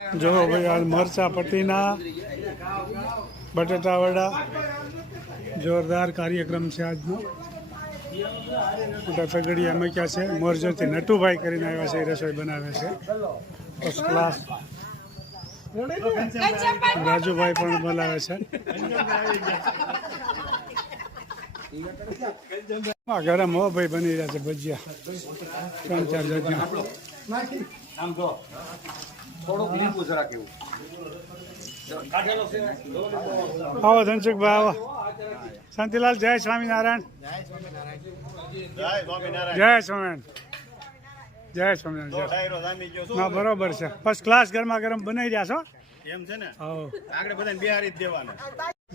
જો ભાઈ આ મરચા પટ્ટીના બટેટા વડા જોરદાર કાર્યક્રમ છે આજનો. મોટા સગડિયા મૂક્યા છે. મોરજોથી નટુભાઈ કરીને આવ્યા છે, એ રસોઈ બનાવે છે ફર્સ્ટ ક્લાસ. રાજુભાઈ પણ બોલાવે છે. ગરમ હો ભાઈ, બની રહ્યા છે ભજીયા 3-4 જગ્યા. આવો ધનસુખભાઈ આવો. શાંતિલાલ જય સ્વામિનારાયણ. જય સ્વામિનારાયણ. જય સ્વામિનારાયણ. હા બરોબર છે. ફર્સ્ટ ક્લાસ ગરમા ગરમ બનાવી રહ્યા છો એમ છે ને? આગળ બધાને બિહારી જ દેવાના.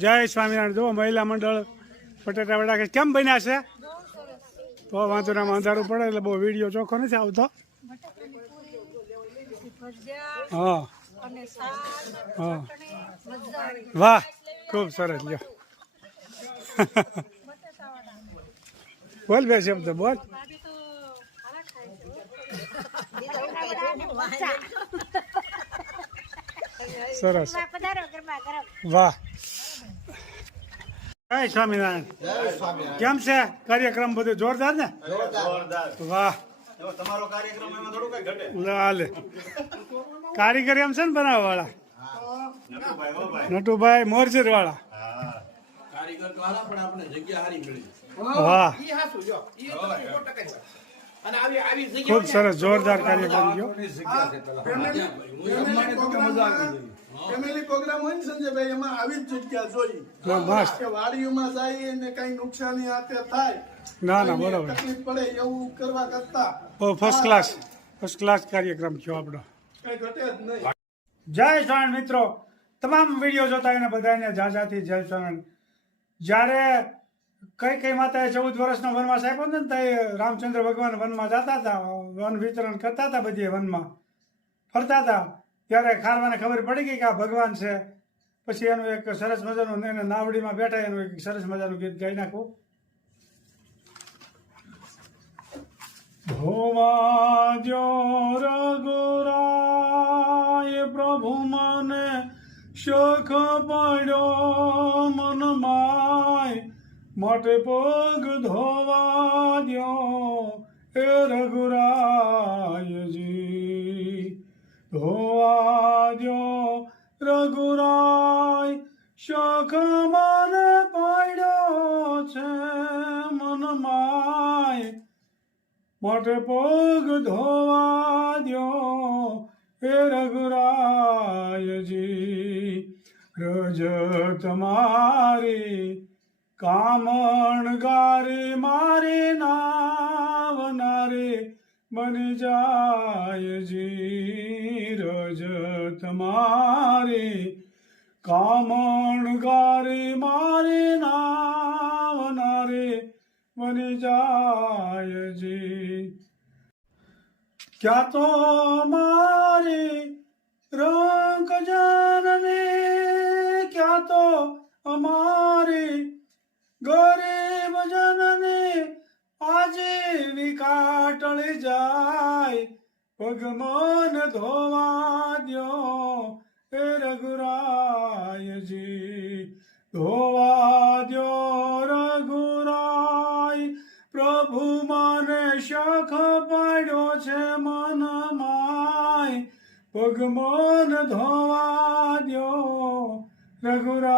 જય સ્વામિનારાયણ. જો મહિલા મંડળ બટેટા વડા કેમ બન્યા છે? તો વાંધો ના, અંધારું પડે એટલે બહુ વિડીયો ચોખ્ખો નથી આવતો. હા હા, વાહ ખૂબ સરસ. લ્યો બોલ બે શબ્દ બોલ. સરસ, વાહ. જય સ્વામિનારાયણ. કેમ છે કાર્યક્રમ? બધું જોરદાર ને? વાહ. તમારો કાર્યક્રમ એમાં થોડું કઈ ઘટે. હાલે કારીગર એમ છે ને બનાવવા વાળા નટુભાઈ મોરજર વાળા. વાહ ખૂબ સરસ, જોરદાર કાર્યક્રમ ગયો. ફેમિલી પ્રોગ્રામ હોય ને સંજયભાઈ, એમાં આવી જ જગ્યા જોઈ કે વાડીઓમાં જાય ને કઈ નુકસાની આતે થાય ના ના બરોબર, તકલીફ પડે એવું કરવા કરતા ફર્સ્ટ ક્લાસ કાર્યક્રમ થયો આપણો. કઈ ઘટે જ નહીં. જય સ્વામિનારાયણ મિત્રો, તમામ વિડીયો જોતા એને બધાને જાજાથી જય સ્વામિનારાયણ. જ્યારે કઈ માતાએ 14 વર્ષનો વનવાસ આપ્યો ને તો રામચંદ્ર ભગવાન વનમાં જતા હતા, વન વિતરણ કરતા હતા, બધી વનમાં ફરતા હતા, ત્યારે ખારવાને ખબર પડી ગઈ કે આ ભગવાન છે. પછી એનું એક સરસ મજાનું, એને નાવડીમાં બેઠા એનું એક સરસ મજાનું ગીત ગાઈ નાખું. ધોવા જો રઘુરાય પ્રભુ મને શોખ પડ્યો મન માય, માટે પગ ધોવા દ્યો એ રઘુરાયજી. ધોવા દ્યો રઘુરાય શોખ મને પડ્યો છે મન માય, માટે પગ ધોવા દ્યો એ રઘુરાયજી. રજ તમારી કામણ ગારી મારી નાવનારી બની જાયજી. રજ તમારી કામણ ગારી મારી નાવનારી બની જાયજી. ક્યાં તો મારી રંગ જનની, ક્યાં તો અમારી ગરીબ જનની આજીવિકા ટળી જાય, પગમન ધોવા દ્યો એ રઘુરાયજી. ધોવા દ્યો રઘુરાય પ્રભુ મને શખ પડ્યો છે મન માય, પગમન ધોવા દ્યો રઘુરાયજી.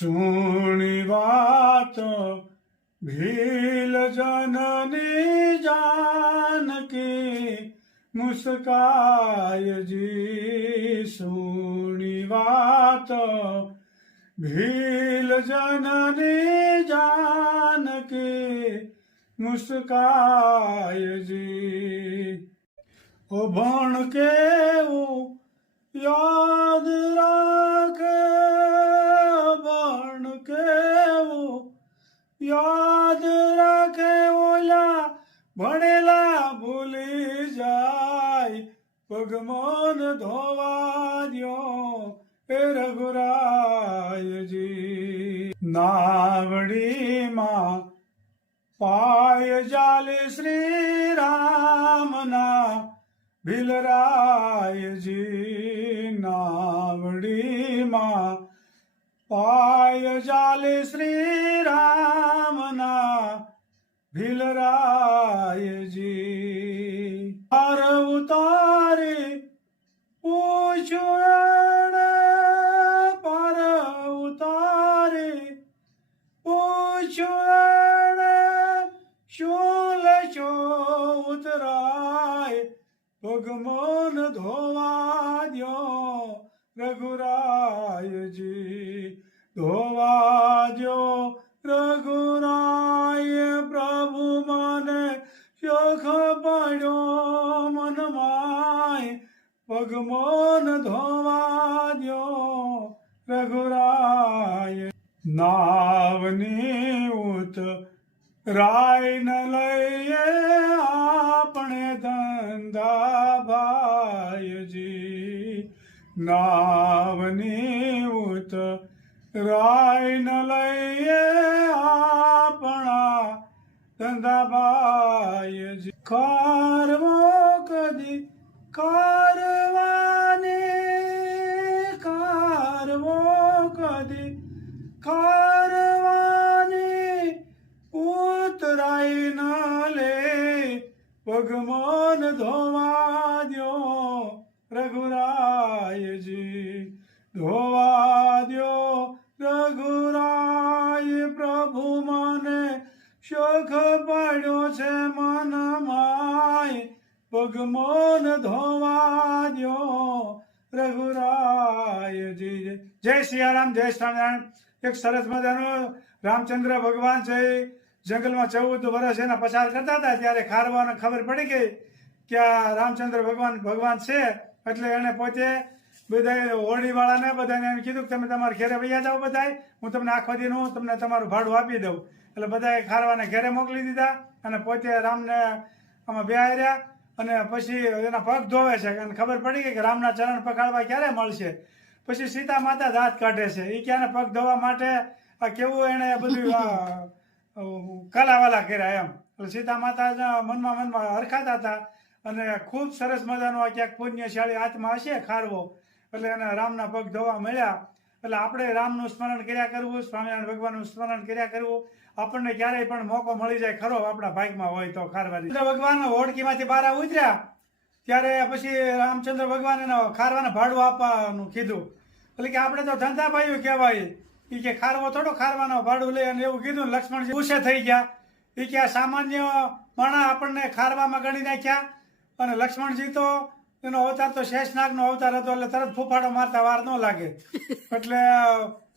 સુણી વાત ભીલ જનની જાનકી મુસ્કાયજી. સુણી વાત ભીલ જનની જાનકી મુસ્કાયજી. ઓ ભણ કેવું યાદ રાખે, ભણ કેવું યાદ રાખે, ઓલા ભણેલા ભૂલી જાય, પગમન ધોવા દ્યો એ રઘુરાયજી. નાવડીમાં પાય જાલે શ્રી રામના ભીલરાયજી નાવડીમાં પાય જાલે શ્રી રામના ભીલરાયજી પાર ઉતારી પૂછ્યું પાર ઉતારી પૂછ્યું શું લચો ઉતરાય પગમન ધોવા દ્યો રઘુરાયજી ધોવા દ્યો રઘુરાય પ્રભુ મને શોખ પડ્યો મનમાય પગમન ધોવા દ્યો રઘુરાય નાવની ઉત રાય ન લઈએ આપણે ધંધા ભાઈજી નાવની ઉત રાય ન લઈએ આપણા ધંધા ભાઈજી કારવો કદી કારવો કદી કારવાની ઉતરાય ન લે પગમન ધોવા દ્યો રઘુરાયજી ધોવા દ્યો રઘુરાય પ્રભુ મને શોખ પડ્યો છે મનમાય પગમન ધોવા દ્યો રઘુરાયજી જય સિયારામ જય સ્વામિનારાયણ એક સરસ મજાનું રામચંદ્ર ભગવાન છે જંગલમાં 14 વર્ષ એના પસાર કરતા હતા ત્યારે ખારવાને ખબર પડી ગઈ કે આ રામચંદ્ર ભગવાન છે એટલે એને પોતે બધા હોડીવાળાને બધાને એમ કીધું કે તમે તમારા ઘેરે વૈયા જાઓ બધાય હું તમને આખો દીનું તમને તમારું ભાડું આપી દઉં એટલે બધાએ ખારવાને ઘેરે મોકલી દીધા અને પોતે રામને આમાં બેહાર્યા અને પછી એના પગ ધોવે છે અને ખબર પડી ગઈ કે રામના ચરણ પકડવા ક્યારે મળશે પછી સીતા માતા દાંત કાઢે છે એ ક્યારે પગ ધોવા માટે આ કેવું એને બધું કલાવાલા કર્યા એમ એટલે સીતા માતા મનમાં હરખાતા હતા અને ખૂબ સરસ મજાનો ક્યાંક પુણ્યશાળી આત્મા હશે ખારવો એટલે એને રામના પગ ધોવા મળ્યા એટલે આપણે રામનું સ્મરણ કર્યા કરવું સ્વામિનારાયણ ભગવાનનું સ્મરણ કર્યા કરવું આપણને ક્યારેય પણ મોકો મળી જાય ખરો આપણા ભાગમાં હોય તો ખારવાની ભગવાન હોડકીમાંથી બહાર ઉતર્યા ત્યારે પછી રામચંદ્ર ભગવાન એને ખારવાને ભાડું આપવાનું કીધું એટલે કે આપણે તો ધંધા ભાઈઓ કહેવાય એ કે ખારવો થોડો ખારવાનો ભાડું લે અને એવું કીધું લક્ષ્મણજી ગુસ્સે થઈ ગયા એ કે આ સામાન્ય માણા આપણને ખારવામાં ગણી નાખ્યા અને લક્ષ્મણજી તો એનો અવતાર તો શેષનાગનો અવતાર હતો એટલે તરત ફૂફાડો મારતા વાર ન લાગે એટલે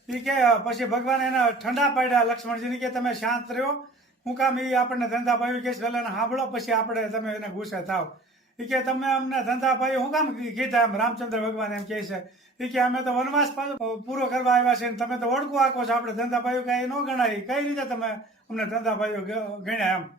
એ કે પછી ભગવાન એને ઠંડા પાડ્યા લક્ષ્મણજીને કે તમે શાંત રહ્યો હું કામ એ આપણને ધંધા ભાઈ કે પહેલાં સાંભળો પછી આપણે તમે એને ગુસ્સે થાવ એ કે તમે અમને ધંધા ભાઈ હું કામ કીધા એમ રામચંદ્ર ભગવાન એમ કહે છે એ કે અમે તો વનવાસ પૂરો કરવા આવ્યા છે ને તમે તો ઓળખું આખો છો આપણે ધંધા ભાઈઓ કાંઈ ન ગણાય કઈ રીતે તમે અમને ધંધા ભાઈઓ ગણ્યા એમ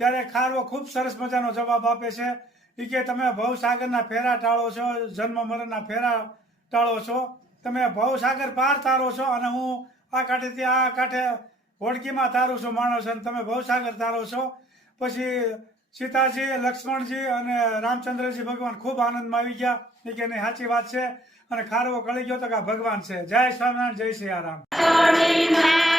ત્યારે ખારવો ખૂબ સરસ મજાનો જવાબ આપે છે એ કે તમે ભવસાગરના ફેરા ટાળો છો જન્મ મરણના ફેરા ટાળો છો તમે ભવસાગર પાર તારો છો અને હું આ કાંઠેથી આ કાંઠે હોડકીમાં તારું છું માણસ અને તમે ભવસાગર તારો છો પછી સીતાજી લક્ષ્મણજી અને રામચંદ્રજી ભગવાન ખૂબ આનંદમાં આવી ગયા એ કે નહીં સાચી વાત છે અને ખારવો કળી ગયો તો કે આ ભગવાન છે જય સ્વામિનારાયણ જય સિયારામ